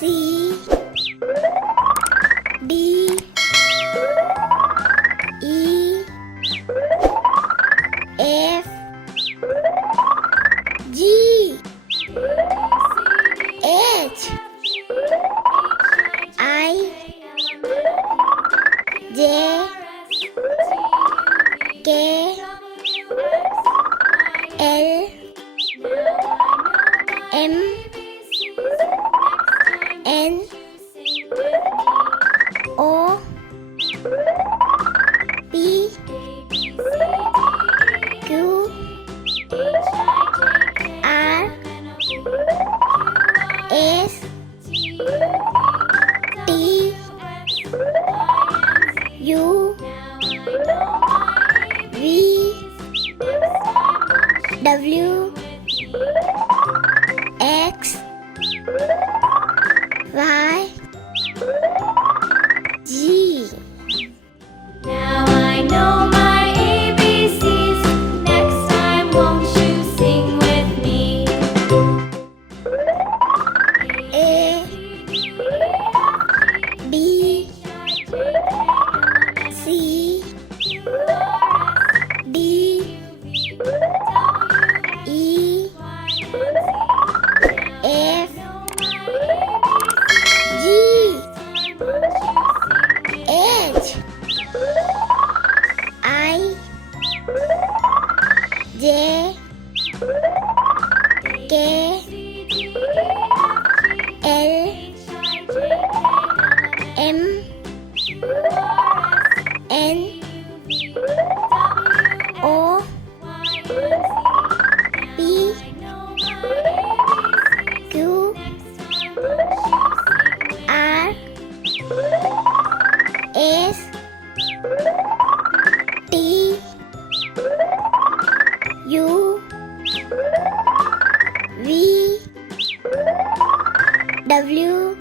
C D E F G H I J K L M N O P Q R S T U V W X Y G. Now I know my ABCs. Next time, won't you sing with me? A B C D E F G H I J K L M N O P Q R S T U V W